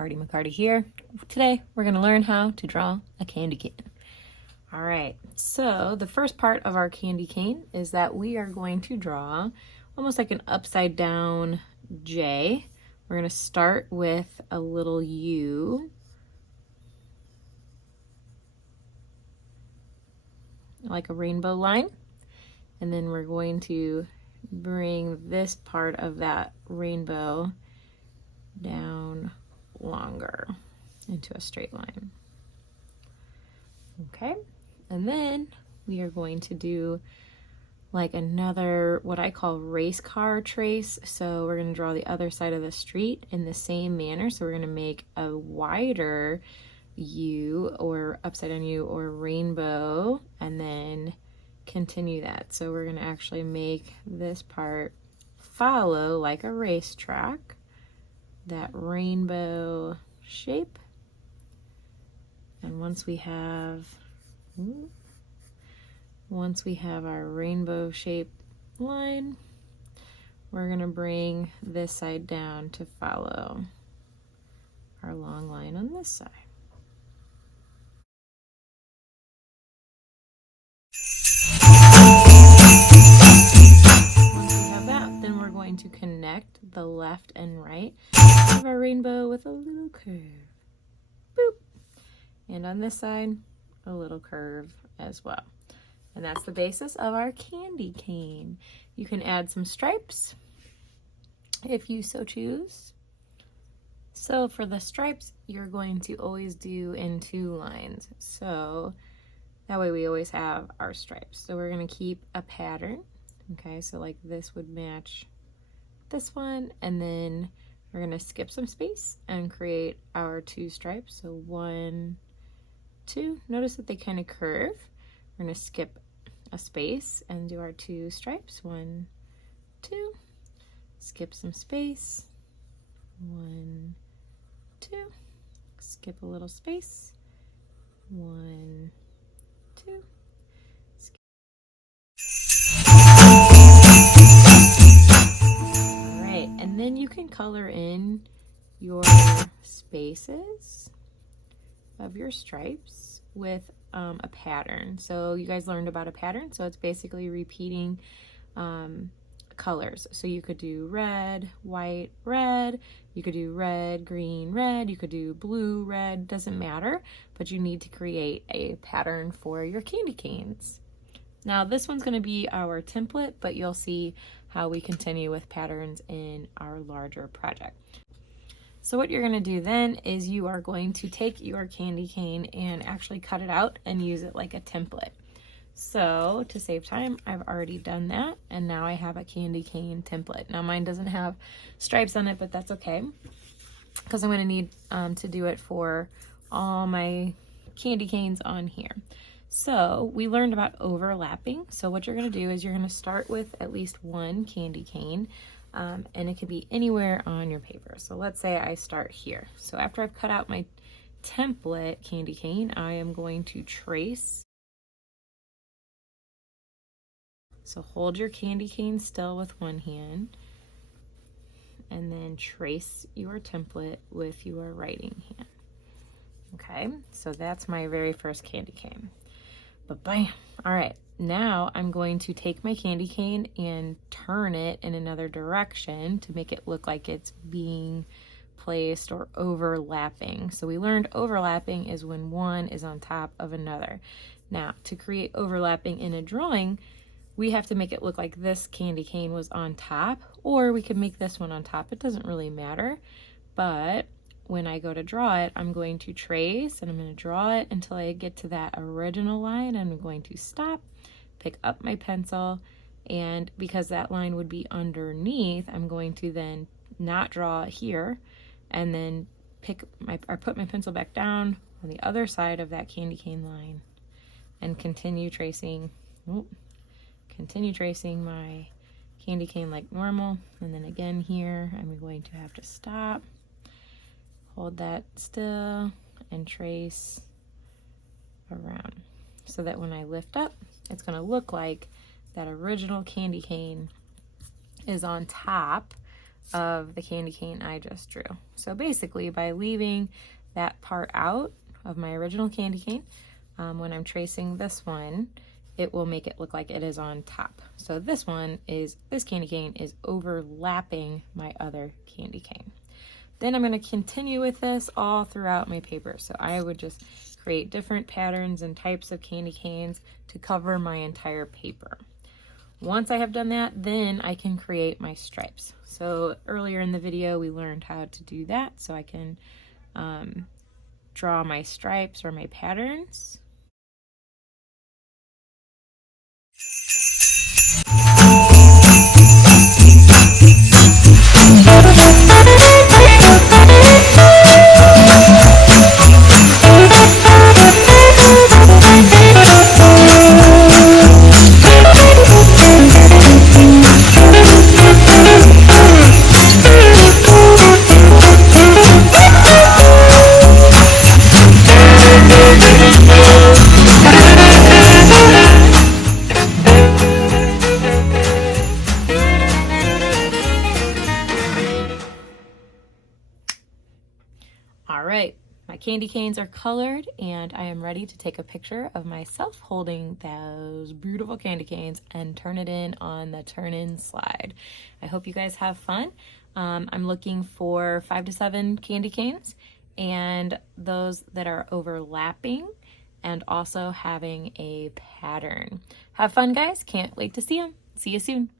Artie McCarty here. Today we're going to learn how to draw a candy cane. All right, so the first part of our candy cane is that we are going to draw almost like an upside down J. We're going to start with a little U, like a rainbow line, and then we're going to bring this part of that rainbow down longer into a straight line. Okay, and then we are going to do like another, what I call race car trace. So we're going to draw the other side of the street in the same manner. So we're going to make a wider U or upside down U or rainbow and then continue that. So we're going to actually make this part follow like a racetrack, that rainbow shape. And once we have our rainbow shape line, we're going to bring this side down to follow our long line on this side. Once we have that, then we're going to connect the left and right of our rainbow with a little curve. Boop. And on this side, a little curve as well. And that's the basis of our candy cane. You can add some stripes if you so choose. So for the stripes, you're going to always do in 2 lines. So that way we always have our stripes. So we're going to keep a pattern. Okay, so like this would match this one, and then we're going to skip some space and create our 2 stripes. So 1, 2. Notice that they kind of curve. We're going to skip a space and do our 2 stripes. 1, 2. Skip some space. 1, 2. Skip a little space. 1, 2. All right, and then you can color in your spaces of your stripes with a pattern. So you guys learned about a pattern, so it's basically repeating colors. So you could do red, white, red, you could do red, green, red, you could do blue, red, doesn't matter, but you need to create a pattern for your candy canes. Now this one's going to be our template, but you'll see how we continue with patterns in our larger project. So what you're going to do then is you are going to take your candy cane and actually cut it out and use it like a template. So to save time, I've already done that, and now I have a candy cane template. Now mine doesn't have stripes on it, but that's okay, because I'm going to need to do it for all my candy canes on here. So we learned about overlapping. So what you're going to do is you're going to start with at least 1 candy cane. And it could be anywhere on your paper. So let's say I start here. So after I've cut out my template candy cane, I am going to trace. So hold your candy cane still with one hand, and then trace your template with your writing hand. Okay, so that's my very first candy cane. But bam! All right, now I'm going to take my candy cane and turn it in another direction to make it look like it's being placed or overlapping. So we learned overlapping is when one is on top of another. Now, to create overlapping in a drawing, we have to make it look like this candy cane was on top, or we could make this one on top. It doesn't really matter, but when I go to draw it, I'm going to trace and I'm going to draw it until I get to that original line. I'm going to stop, pick up my pencil, and because that line would be underneath, I'm going to then not draw here and then put my pencil back down on the other side of that candy cane line and continue tracing my candy cane like normal. And then again here, I'm going to have to stop, hold that still, and trace around so that when I lift up, it's going to look like that original candy cane is on top of the candy cane I just drew. So basically, by leaving that part out of my original candy cane, when I'm tracing this one, it will make it look like it is on top. So this candy cane is overlapping my other candy cane. Then I'm going to continue with this all throughout my paper. So I would just create different patterns and types of candy canes to cover my entire paper. Once I have done that, then I can create my stripes. So earlier in the video, we learned how to do that. So I can draw my stripes or my patterns. All right, my candy canes are colored and I am ready to take a picture of myself holding those beautiful candy canes and turn it in on the turn-in slide. I hope you guys have fun. I'm looking for 5 to 7 candy canes and those that are overlapping and also having a pattern. Have fun, guys. Can't wait to see them. See you soon.